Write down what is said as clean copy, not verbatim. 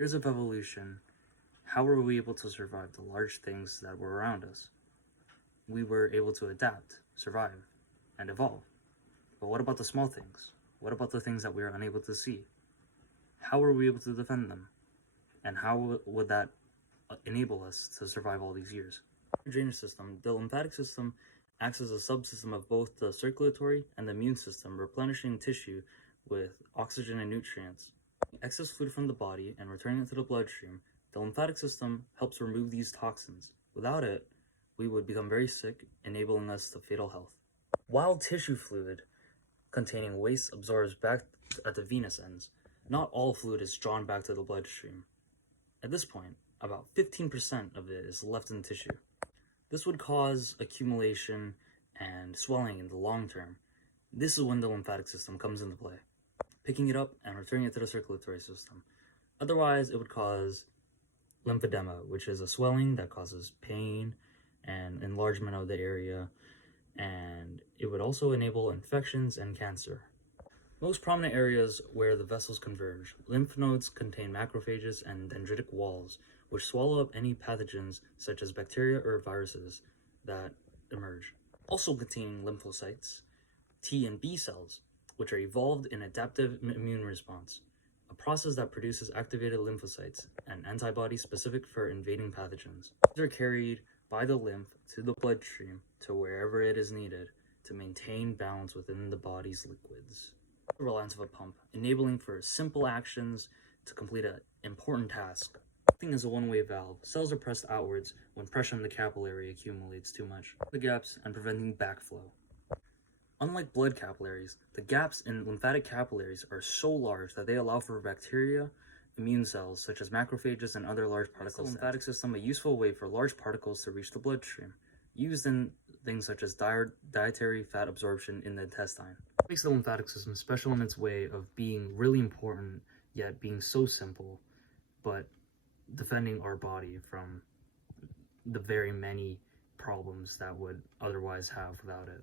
Years of evolution, how were we able to survive the large things that were around us? We were able to adapt, survive, and evolve. But what about the small things? What about the things that we are unable to see? How were we able to defend them? And how would that enable us to survive all these years? Drainage system. The lymphatic system acts as a subsystem of both the circulatory and the immune system, replenishing tissue with oxygen and nutrients. Excess fluid from the body and returning it to the bloodstream, the lymphatic system helps remove these toxins. Without it, we would become very sick, enabling us to fatal health. While tissue fluid containing waste absorbs back at the venous ends, not all fluid is drawn back to the bloodstream. At this point, about 15% of it is left in the tissue. This would cause accumulation and swelling in the long term. This is when the lymphatic system comes into play, picking it up and returning it to the circulatory system. Otherwise, it would cause lymphedema, which is a swelling that causes pain and enlargement of the area, and it would also enable infections and cancer. Most prominent areas where the vessels converge, lymph nodes contain macrophages and dendritic walls, which swallow up any pathogens such as bacteria or viruses that emerge. Also containing lymphocytes, T and B cells, which are evolved in adaptive immune response, a process that produces activated lymphocytes and antibodies specific for invading pathogens. These are carried by the lymph to the bloodstream to wherever it is needed to maintain balance within the body's liquids. The reliance of a pump, enabling for simple actions to complete an important task. Acting as a one-way valve, cells are pressed outwards when pressure on the capillary accumulates too much, the gaps and preventing backflow. Unlike blood capillaries, the gaps in lymphatic capillaries are so large that they allow for bacteria, immune cells such as macrophages and other large particles. The lymphatic system a useful way for large particles to reach the bloodstream, used in things such as dietary fat absorption in the intestine. What makes the lymphatic system special in its way of being really important, yet being so simple, but defending our body from the very many problems that would otherwise have without it.